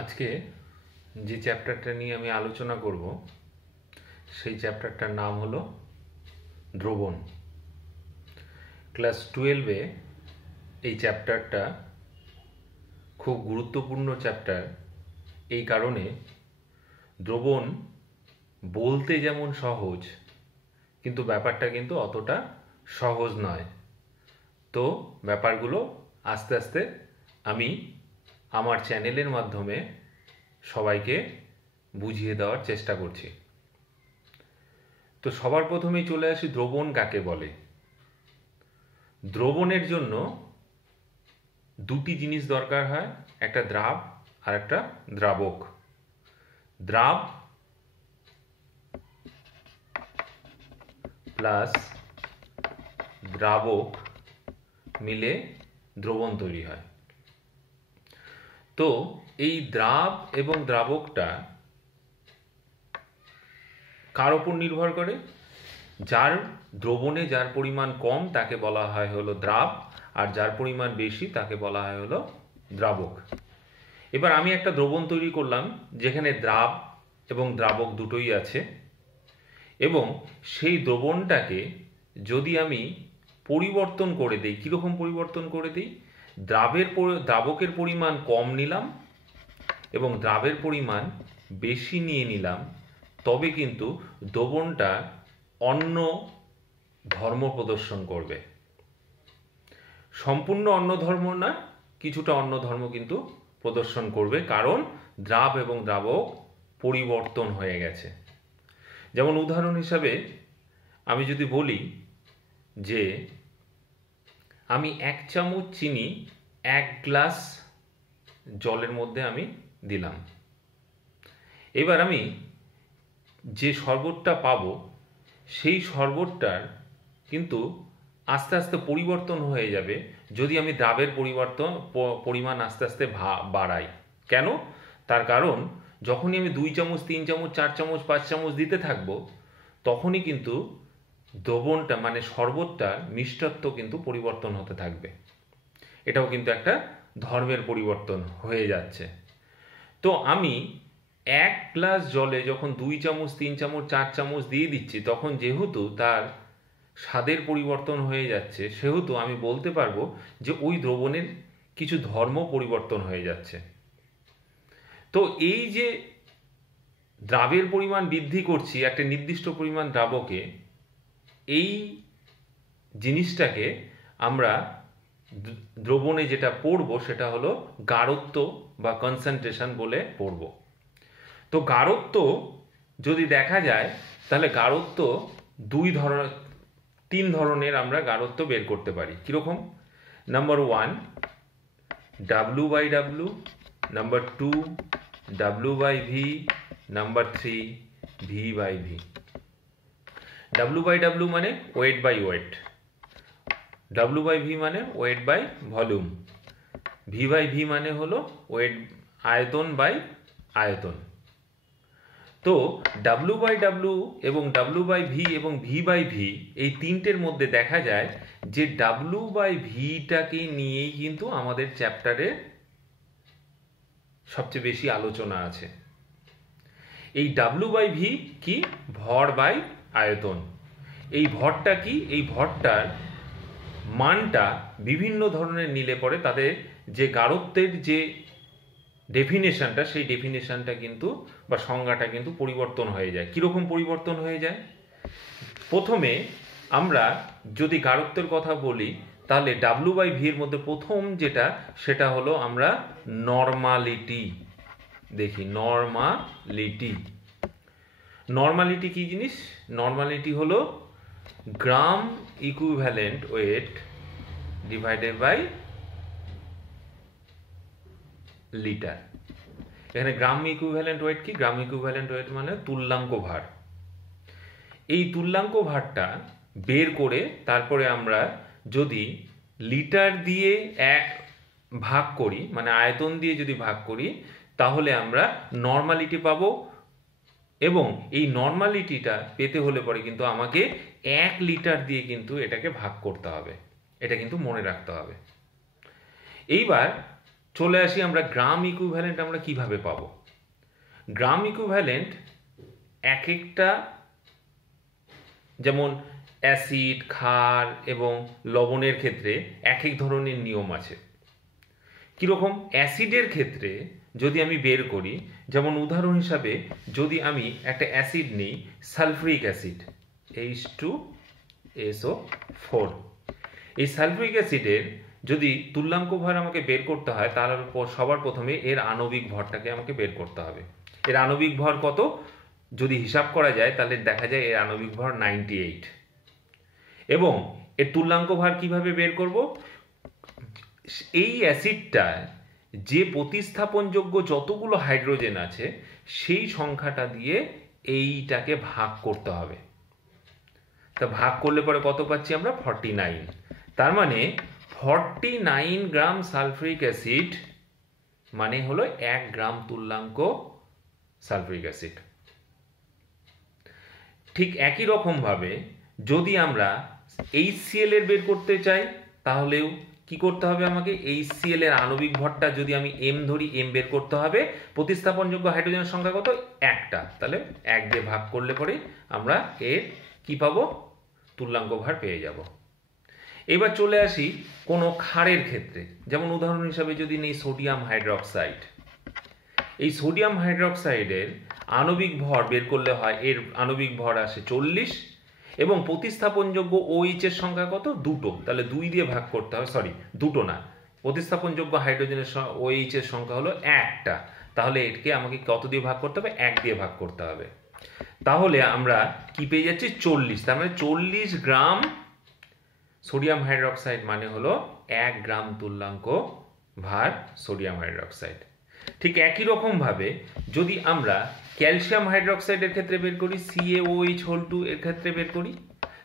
আজকে যে চ্যাপ্টারটা নিয়ে আমি আলোচনা করব সেই চ্যাপ্টারটার নাম হলো দ্রবণ। ক্লাস 12-এ এই চ্যাপ্টারটা খুব গুরুত্বপূর্ণ চ্যাপ্টার এই কারণে, দ্রবণ বলতে যেমন সহজ কিন্তু ব্যাপারটা কিন্তু অতটা সহজ নয়। তো ব্যাপারগুলো আস্তে আস্তে আমি আমার চ্যানেলের মাধ্যমে সবাইকে বুঝিয়ে দেওয়ার চেষ্টা করছি। তো সবার প্রথমেই চলে আসি দ্রবণ কাকে বলে। দ্রবণের জন্য দুটি জিনিস দরকার হয়, একটা দ্রাব আর একটা দ্রাবক। দ্রাব প্লাস দ্রাবক মিলে দ্রবণ তৈরি হয়। তো এই দ্রাব এবং দ্রাবকটা কার উপর নির্ভর করে? যার দ্রবণে যার পরিমাণ কম তাকে বলা হয় হলো দ্রাব, আর যার পরিমাণ বেশি তাকে বলা হয় হলো দ্রাবক। এবার আমি একটা দ্রবণ তৈরি করলাম যেখানে দ্রাব এবং দ্রাবক দুটোই আছে, এবং সেই দ্রবণটাকে যদি আমি পরিবর্তন করে দিই, কীরকম পরিবর্তন করে দিই? দ্রাবকের পরিমাণ কম নিলাম এবং দ্রাবের পরিমাণ বেশি নিয়ে নিলাম, তবে কিন্তু দ্রবণটা অন্য ধর্ম প্রদর্শন করবে। সম্পূর্ণ অন্য ধর্ম না, কিছুটা অন্য ধর্ম কিন্তু প্রদর্শন করবে, কারণ দ্রাব এবং দ্রাবক পরিবর্তন হয়ে গেছে। যেমন উদাহরণ হিসাবে আমি যদি বলি যে আমি 1 চামচ চিনি 1 গ্লাস জলের মধ্যে আমি দিলাম, এবার আমি যে শরবতটা পাবো সেই শরবতটার কিন্তু আস্তে আস্তে পরিবর্তন হয়ে যাবে যদি আমি দ্রাবের পরিমাণ আস্তে আস্তে বাড়াই। কেন? তার কারণ যখনই আমি 2 চামচ 3 চামচ 4 চামচ 5 চামচ দিতে থাকবো, তখনই কিন্তু দ্রবণটা মানে শরবতটার মিষ্টত্ব কিন্তু পরিবর্তন হতে থাকবে। এটাও কিন্তু একটা ধর্মের পরিবর্তন হয়ে যাচ্ছে। তো আমি 1 গ্লাস জলে যখন 2 চামচ 3 চামচ 4 চামচ দিয়ে দিচ্ছি, তখন যেহেতু তার স্বাদের পরিবর্তন হয়ে যাচ্ছে, সেহেতু আমি বলতে পারবো যে ওই দ্রবণের কিছু ধর্ম পরিবর্তন হয়ে যাচ্ছে। তো এই যে দ্রাবের পরিমাণ বৃদ্ধি করছি একটা নির্দিষ্ট পরিমাণ দ্রাবকে, এই জিনিসটাকে আমরা দ্রবণে যেটা পড়ব সেটা হলো গাঢ়ত্ব বা কনসেন্ট্রেশন বলে পড়ব। তো গাঢ়ত্ব যদি দেখা যায় তাহলে গাঢ়ত্ব 3 ধরনের আমরা গাঢ়ত্ব বের করতে পারি। কীরকম? Number 1 W/W, number 2 W/V, number 3 V/V। W/W মানে ওয়েট বাই ওয়েট, W/V মানে ওয়েট বাই ভলিউম, V/V মানে হলো ওয়েট আয়তন বাই আয়তন। তো W/W এবং W/V এবং V/V এই তিনটের মধ্যে দেখা যায় যে W/Vটাকে নিয়েই কিন্তু আমাদের চ্যাপ্টারে সবচেয়ে বেশি আলোচনা আছে। এই W/V কি? ভর বাই আয়তন। এই ভরটা কি? এই ভরটার মানটা বিভিন্ন ধরনের নিলে পরে তাদের যে গাঢ়ত্বের যে ডেফিনেশনটা, সেই ডেফিনেশনটা কিন্তু বা সংজ্ঞাটা কিন্তু পরিবর্তন হয়ে যায়। কীরকম পরিবর্তন হয়ে যায়? প্রথমে আমরা যদি গাঢ়ত্বের কথা বলি তাহলে W/V এর মধ্যে প্রথম যেটা, সেটা হলো আমরা নর্মালিটি দেখি। নর্মালিটি কি জিনিস? নর্মালিটি হলো gram equivalent weight divided by litre. এখানে গ্রাম ইকুইভ্যালেন্ট ওয়েট কি? গ্রাম ইকুইভ্যালেন্ট ওয়েট মানে তুল্যাঙ্ক ভার। এই তুল্যাঙ্ক ভারটা বের করে তারপরে আমরা যদি লিটার দিয়ে ভাগ করি, মানে আয়তন দিয়ে যদি ভাগ করি, তাহলে আমরা নর্মালিটি পাবো। এবং এই নর্মালিটিটা পেতে হলে পরে কিন্তু আমাকে 1 লিটার দিয়ে কিন্তু এটাকে ভাগ করতে হবে, এটা কিন্তু মনে রাখতে হবে। এইবার চলে আসি আমরা গ্রাম ইকুইভ্যালেন্ট আমরা কিভাবে পাবো। গ্রাম ইকুইভ্যালেন্ট এক একটা, যেমন অ্যাসিড, ক্ষার এবং লবণের ক্ষেত্রে এক এক ধরনের নিয়ম আছে। কীরকম? অ্যাসিডের ক্ষেত্রে যদি আমি বের করি, যেমন উদাহরণ হিসাবে যদি আমি একটা অ্যাসিড নিই, সালফ্রিক অ্যাসিড H2SO4, এই সালফ্রিক অ্যাসিডের যদি তুল্যাঙ্ক ভর আমাকে বের করতে হয়, তার সবার প্রথমে এর আণবিক ভরটাকে আমাকে বের করতে হবে। এর আণবিক ভর কত যদি হিসাব করা যায় তাহলে দেখা যায় এর আণবিক ভর 98, এবং এর তুল্যাঙ্ক ভর কিভাবে বের করব? এই অ্যাসিডটা যে প্রতিস্থাপনযোগ্য যতগুলো হাইড্রোজেন আছে সেই সংখ্যাটা দিয়ে এইটাকে ভাগ করতে হবে। তা ভাগ করলে পরে কত পাচ্ছি আমরা? 49। তার মানে 49 গ্রাম সালফ্রিক অ্যাসিড মানে হলো 1 গ্রাম তুল্যাঙ্ক সালফ্রিক অ্যাসিড। ঠিক একই রকম ভাবে যদি আমরা HCl এর বের করতে চাই তাহলেও কি করতে হবে? আমাকে HCl এর আণবিক ভরটা যদি আমি M ধরি, M বের করতে হবে। প্রতিস্থাপনযোগ্য হাইড্রোজেনের সংখ্যা কত? একটা। তাহলে 1 দিয়ে ভাগ করলে পরে আমরা এর কি পাবো? তুল্যাঙ্ক ভর পেয়ে যাব। এবার চলে আসি কোনো ক্ষারের ক্ষেত্রে, যেমন উদাহরণ হিসাবে যদি নেই সোডিয়াম হাইড্রক্সাইড। এই সোডিয়াম হাইড্রক্সাইডের আণবিক ভর বের করলে হয়, এর আণবিক ভর আসে 40 এবং প্রতিস্থাপনযোগ্য OH এর সংখ্যা কত? 2টো। তাহলে 2 দিয়ে ভাগ করতে হবে, সরি 2টো না, প্রতিস্থাপনযোগ্য হাইড্রোজেনের OH এর সংখ্যা হলো 1টা। তাহলে একে আমাকে কত দিয়ে ভাগ করতে হবে? 1 দিয়ে ভাগ করতে হবে। তাহলে আমরা কি পেয়ে যাচ্ছি? 40। তার মানে 40 গ্রাম সোডিয়াম হাইড্রক্সাইড মানে হলো 1 গ্রাম তুল্যাঙ্ক ভার সোডিয়াম হাইড্রক্সাইড। ঠিক একই রকম ভাবে যদি আমরা ক্যালসিয়াম হাইড্রক্সাইডের ক্ষেত্রে বের করি, CaOH2 এর ক্ষেত্রে বের করি,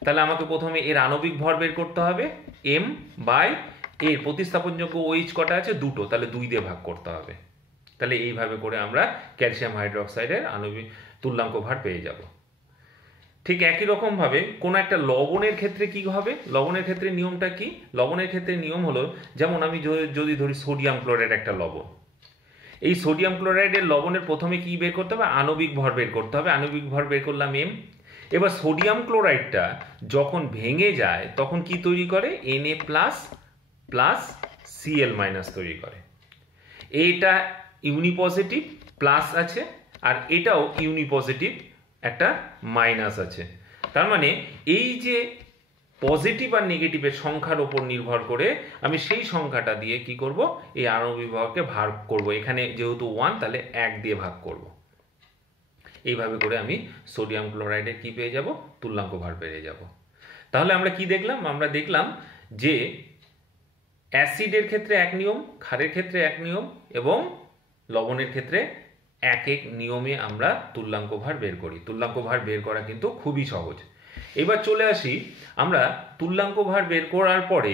তাহলে আমাকে প্রথমে এর আণবিক ভর বের করতে হবে M বাই এর প্রতিস্থাপনযোগ্য OH কটা আছে? 2টো। তাহলে 2 দিয়ে ভাগ করতে হবে। তাহলে এইভাবে করে আমরা ক্যালসিয়াম হাইড্রক্সাইডের আণবিক তুল্যাঙ্ক ভর পেয়ে যাব। ঠিক একই রকম ভাবে কোন একটা লবণের ক্ষেত্রে কি হবে? লবণের ক্ষেত্রে নিয়মটা কি? লবণের ক্ষেত্রে নিয়ম হলো, যেমন আমি যদি ধরি সোডিয়াম ক্লোরাইড একটা লবণ, এই সোডিয়াম ক্লোরাইডের লবণের প্রথমে কি বের করতে হবে? আণবিক ভর বের করতে হবে। আণবিক ভর বের করলাম M। এবার সোডিয়াম ক্লোরাইডটা যখন ভেঙে যায় তখন কি তৈরি করে? Na++Cl- তৈরি করে। এটা ইউনিপজিটিভ প্লাস আছে আর এটাও ইউনিপজিটিভ একটা মাইনাস আছে। তার মানে এই যে পজিটিভ আর নেগেটিভের সংখ্যার উপর নির্ভর করে আমি সেই সংখ্যাটা দিয়ে কি করব? এই আণবিক ভরকে ভাগ করব। এখানে যেহেতু 1 তাহলে 1 দিয়ে ভাগ করব। এইভাবে করে আমি সোডিয়াম ক্লোরাইডের কি পেয়ে যাব? তুল্যাঙ্ক ভর পেয়ে যাব। তাহলে আমরা কি দেখলাম? আমরা দেখলাম যে অ্যাসিডের ক্ষেত্রে এক নিয়ম, ক্ষারের ক্ষেত্রে এক নিয়ম এবং লবণের ক্ষেত্রে এক এক নিয়মে আমরা তুল্যাঙ্ক ভর বের করি। তুল্যাঙ্ক ভর বের করা কিন্তু খুবই সহজ। এবার চলে আসি আমরা তুল্যাঙ্ক ভর বের করার পরে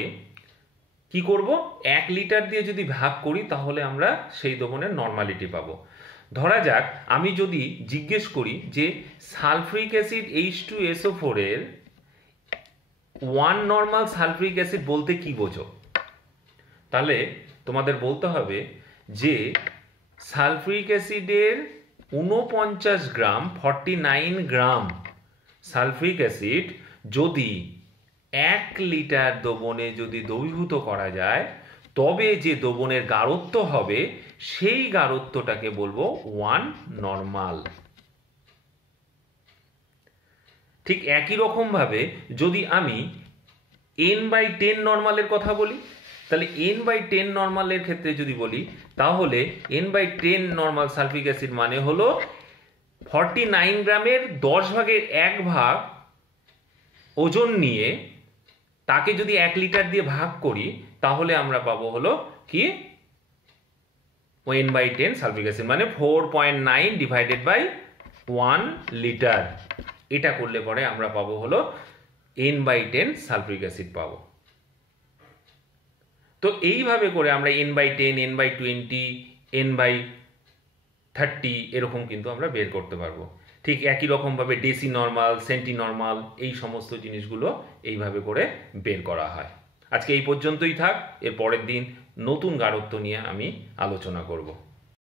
কি করব? 1 লিটার দিয়ে যদি ভাগ করি তাহলে আমরা সেই দ্রবণের নরমালিটি পাবো। ধরা যাক আমি যদি জিজ্ঞেস করি যে সালফ্রিক অ্যাসিড H2SO4 এর 1 নর্মাল সালফ্রিক অ্যাসিড বলতে কি বোঝো? তাহলে তোমাদের বলতে হবে যে সালফ্রিক অ্যাসিডের 49 গ্রাম 49 গ্রাম সালফ্রিক অ্যাসিড যদি 1 লিটার দ্রবণে যদি দ্রবীভূত করা যায় তবে যে দ্রবণের গাঢ়ত্ব হবে সেই গাঢ়ত্বটাকে বলবো 1 নর্মাল। ঠিক একই রকম ভাবে যদি আমি n/10 নর্মালের কথা বলি, তাহলে n/10 নর্মালের ক্ষেত্রে যদি বলি তাহলে n/10 নর্মাল সালফ্রিক অ্যাসিড মানে হলো 49 গ্রামের 10 ভাগের 1 ভাগ ওজন নিয়ে তাকে যদি 1 লিটার দিয়ে ভাগ করি তাহলে আমরা পাবো হলো কি? n/10 সালফ্রিক অ্যাসিড মানে 4.9 ডিভাইডেড বাই 1 লিটার। এটা করলে পরে আমরা পাবো হলো n/10 সালফ্রিক অ্যাসিড পাবো। তো এইভাবে করে আমরা n/10, n/20, n/30 এরকম কিন্তু আমরা বের করতে পারবো। ঠিক একই রকম ভাবে ডেসি নর্মাল, সেন্টি নর্মাল এই সমস্ত জিনিসগুলো এইভাবে করে বের করা হয়। আজকে এই পর্যন্তই থাক। এর পরের দিন নতুন গাঢ়ত্ব নিয়ে আমি আলোচনা করব।